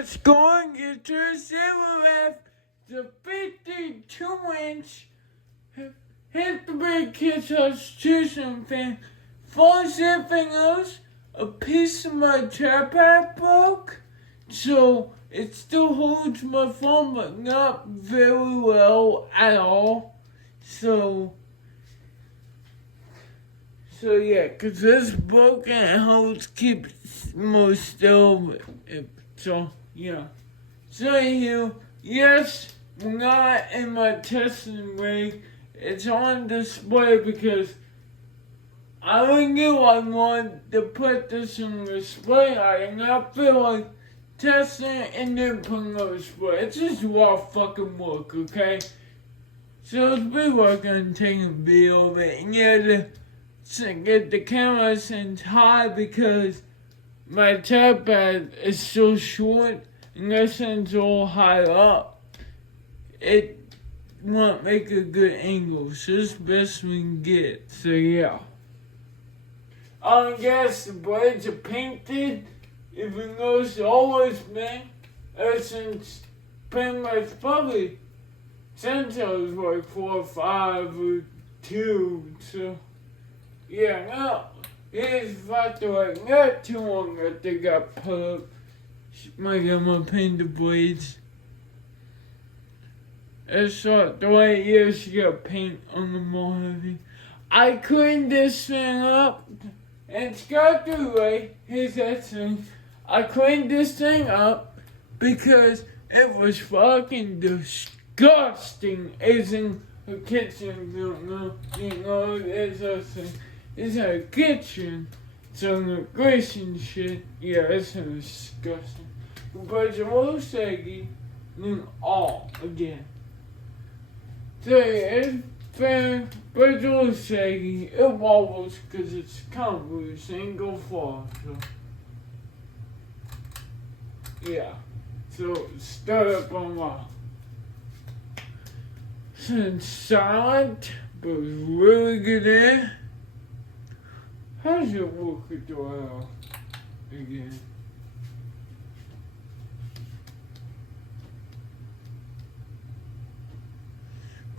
let's go and get your silverware. The 52-inch. Hit the big kids substitution fan. For everything else, a piece of my tripod broke, so it still holds my phone, but not very well at all. So yeah, cause it's broken and holds keeps more still. So yeah. So yes, we're not in my testing rig. It's on display because I knew I wanted to put this in display. I did not feel like testing and then putting on display. It's just raw fucking work, okay? So it's been working on taking a video of it. And yeah, to get the camera set high because my tripod is so short and this thing's all high up. It won't make a good angle, so it's the best we can get. So yeah. I guess the blades are painted. If you notice, it's always been ever since pretty much probably since I was like 4 or 5 or 2. So yeah, now here's the fact that like not too long that they got put up. Might get my painted blades. It's like the way it is, you got paint on the more heavy. I cleaned this thing up. And it's got the way. Here's that thing. I cleaned this thing up because it was fucking disgusting. It's in a kitchen. You know, it's a thing. It's a kitchen. It's on the grease and shit. Yeah, it's disgusting. But it's a little saggy. Then all again. So yeah, it's fair, but it's a little saggy. It wobbles because it's kind of loose. It ain't go far. So yeah. So start up on my. It's silent, but it's really good in. How does it work with the oil again?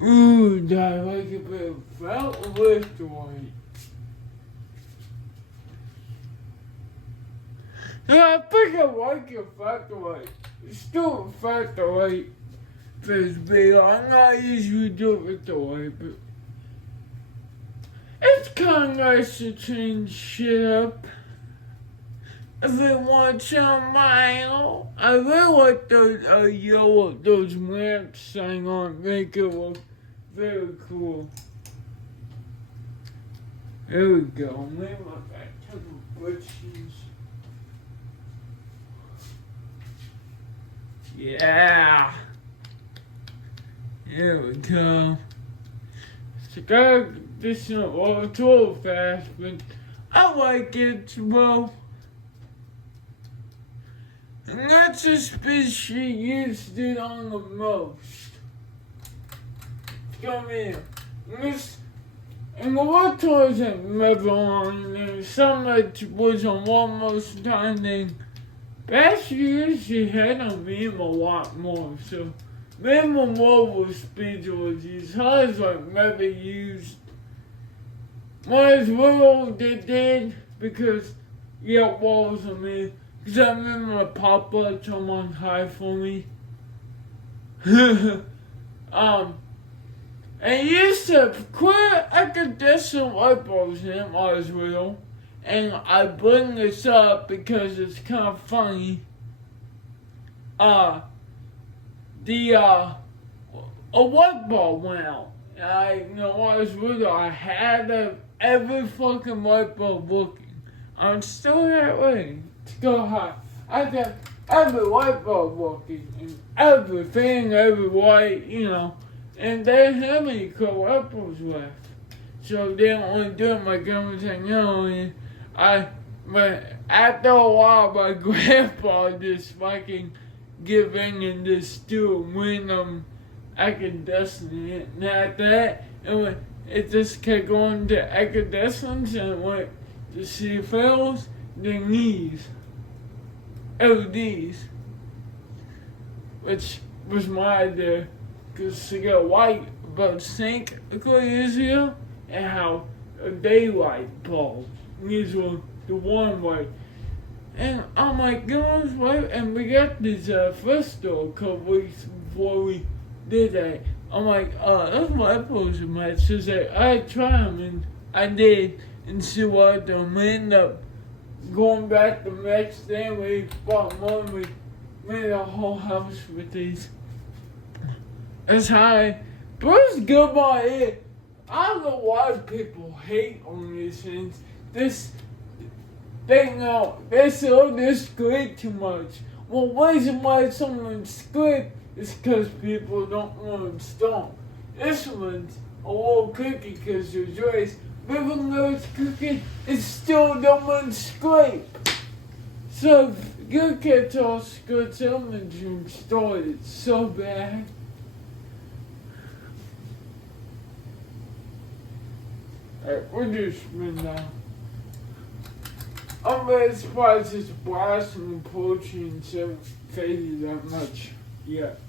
Ooh, I like it, but it felt lift white. So I think I like it factor white. It's still a factor white feels big. I'm not usually do it with the white, but it's kind of nice to change shit up. If it wants on mine, I really like those yellow, those lamps thing on, make it look very cool. There we go. Maybe I took the bushes. Yeah. There we go. So got this a little fast, but I like it, well. And that's the speed she used it on the most. Come here. And the water wasn't never on, and some that was on one most of the time, then past years she had on me a lot more, so minimum mobile speed was used. Hers like never used. Might as well they did because you got walls on me. Cause I remember my papa told on high for me. And he used to quit incandescent light bulbs in when I was little. And I bring this up because it's kind of funny. A light bulb went out. When I was little, I had every fucking light bulb working. I'm still that way. To go high. I got every light bulb working and everything, every light, and they didn't have any color light bulbs left. So they didn't want to do it. My grandma said no, and but after a while, my grandpa just fucking give in and just do it when incandescent it. And after that, it just kept going to incandescence and went to see fails. Then these LEDs. which was my idea, because to get white about sink a couple years ago, and how a daylight bulb needs the warm light. And I'm like, what? And we got this first store a couple weeks before we did that. I'm like, that's what I posted my sister said, I try them, and I did, and see what them end up going back the next day. We bought more, we made a whole house with these. It's high, but it's good about it. I don't know why people hate on these things. They know they sell this good too much. Well, the reason why someone's good is because people don't want to install. This one's a little cookie because there's rice. Even though it's cookie, it's still the one scrape. So if you get all good someone to install it, it's so bad. Alright, we're just moving now. I'm very surprised it's blasting poetry and so faded that much yet.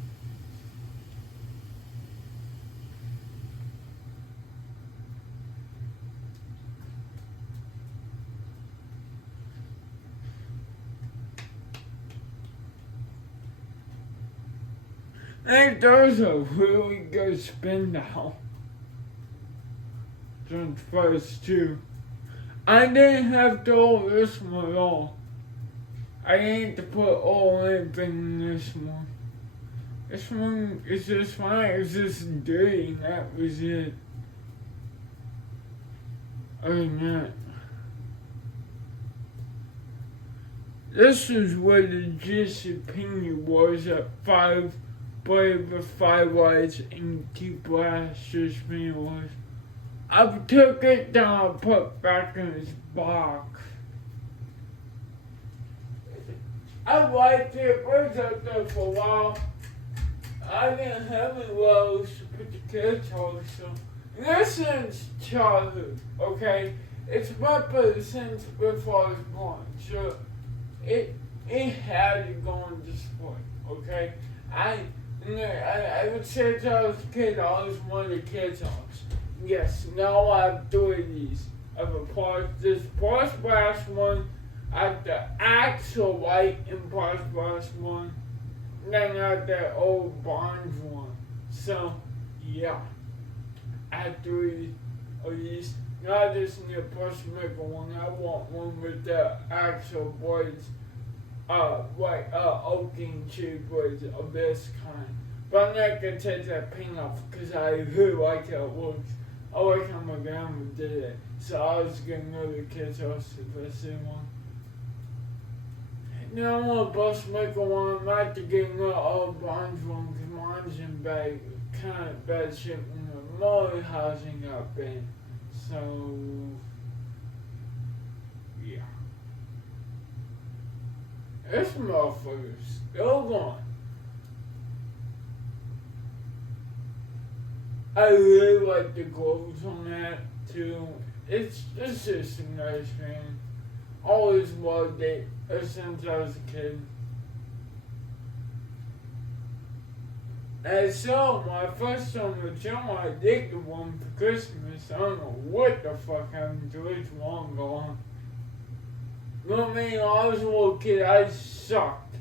I think there's a really good spin now. Since first two. I didn't have to hold this one at all. I didn't have to put all anything in this one. This one is just fine, it's just dirty, and that was it. Other than that. This is where the gist opinion was at 5 with 5 lights and 2 blasters was. I took it down and put it back in its box. I liked it, it was up there for a while. I didn't have any wells to put the kids on, so this since childhood, okay? It's my brother since before I was born, so it had to go on display, okay? I would say to I was a kid, I always wanted a kid's house. Yes, now I have 3 of these. I have this Porsche Splash one, I have the Axel White and Porsche Splash one, and then I have that old Bonds one. So, yeah, I have 3 of these. Now I just need a Porsche Maker one. I want one with the Axel blades, oaking tube blades of this kind. But I'm not gonna take that paint off because I really like how it looks. I like how my grandma did it. So I was gonna go to the kids' house if I see one. Now I want a bus maker one. I might have to get another old Bonds one because mine's in kind of bad shape when the motor housing got bent. So, yeah. This motherfucker's still going. I really like the glows on that too. It's just a nice fan. Always loved it ever since I was a kid. And so my first time with John, I did the one for Christmas. I don't know what the fuck happened to it. It's long gone. You know what I mean? When I was a little kid, I sucked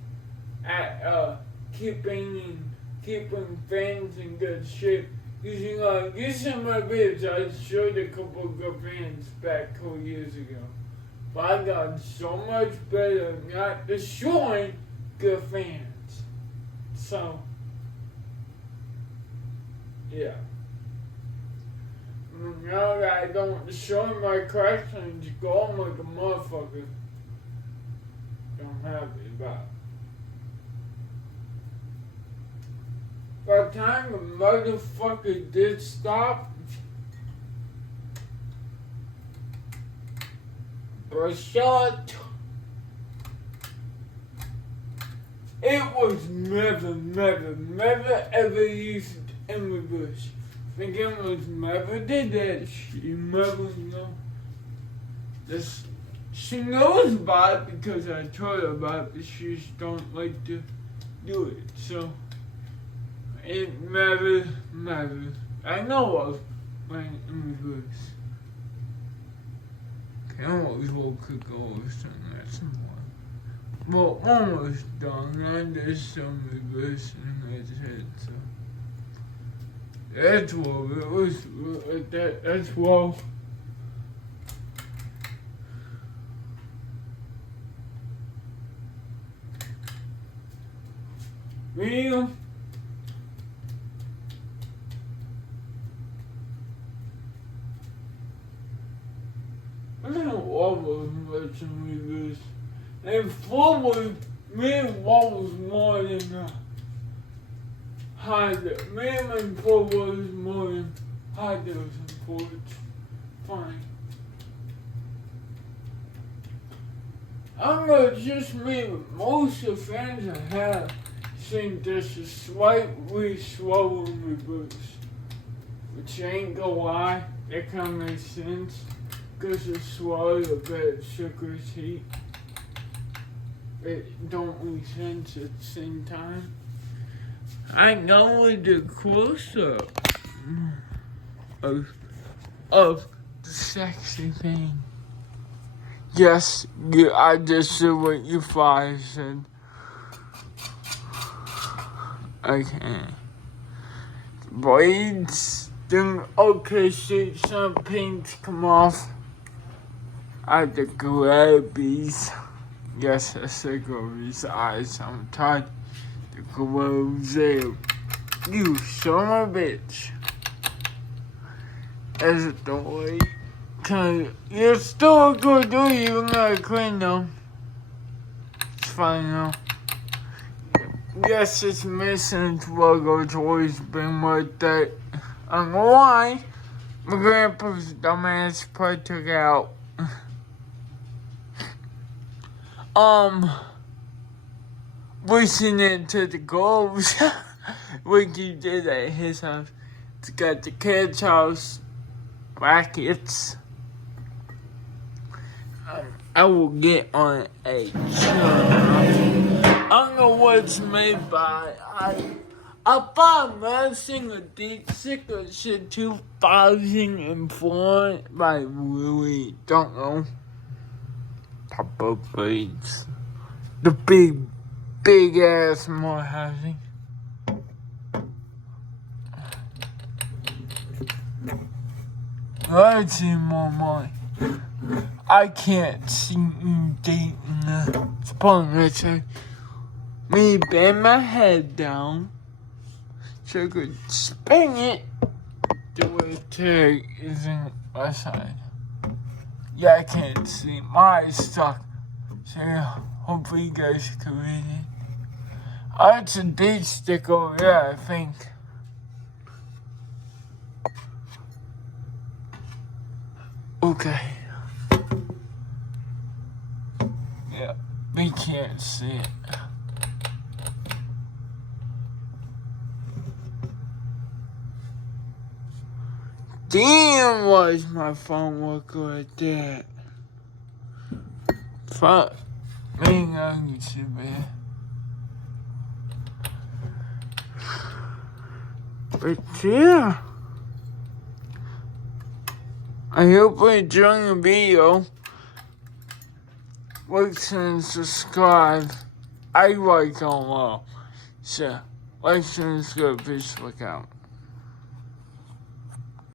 at keeping fans in good shape. Using my videos, I showed a couple of good fans back a couple years ago. But I got so much better at not destroying good fans. So, yeah. Now that I don't destroy my collection, just go on like a motherfucker. I'm happy about it. By the time the motherfucker did stop, Brashad, it was never ever used in reverse. Thinking it was never did that. She never this. She knows about it because I told her about it, but she just don't like to do it. So it matters. I know of my immigrants. Can't always walk a goal or something like that. Well, almost done. And there's some reverse in my head, so that's what it was. That's well. Real. I don't almost mention reverse. And forward, me and one was more than harder. Me and forward was more than harder than forward. Fine. I'm gonna just mean most of the fans I have think this is slightly slower in reverse. Which ain't gonna lie, that kinda makes sense. Because it's slower, the better sugar's heat. It don't make sense at the same time. I know with the close-up of the sexy thing. Yes, I just said what you five said. Okay. Blades, then okay, see some paints come off. I had to grab these. Yes, I said grab these eyes sometimes. The gloves there. You son of a bitch. As the way. Cause you're still good, do you even gotta clean them. It's fine though. Yes, it's missing its logo. It's always been like that. I don't know why. My grandpa's dumbass probably took it out. Listening to the gloves. Like he did at his house. It's got the carriage house brackets. I will get on a channel. I don't know what it's made by. I bought medicine a deep signature 2004, but I really don't know. Top of blades. The big ass more housing. Let's see more money. I can't see you dating the spawn. Let's say me bend my head down so I could spin it the way Terry is in my side. Yeah, I can't see. My eyes stuck. So yeah, hopefully you guys can read it. Oh, it's a date stick over there, I think. Okay. Yeah, we can't see it. Damn, why does my phone look like that? Fuck. Man, I can see man. But yeah. I hope you enjoyed the video. Like and subscribe. I like them all. So, like and subscribe. Peace. Look out.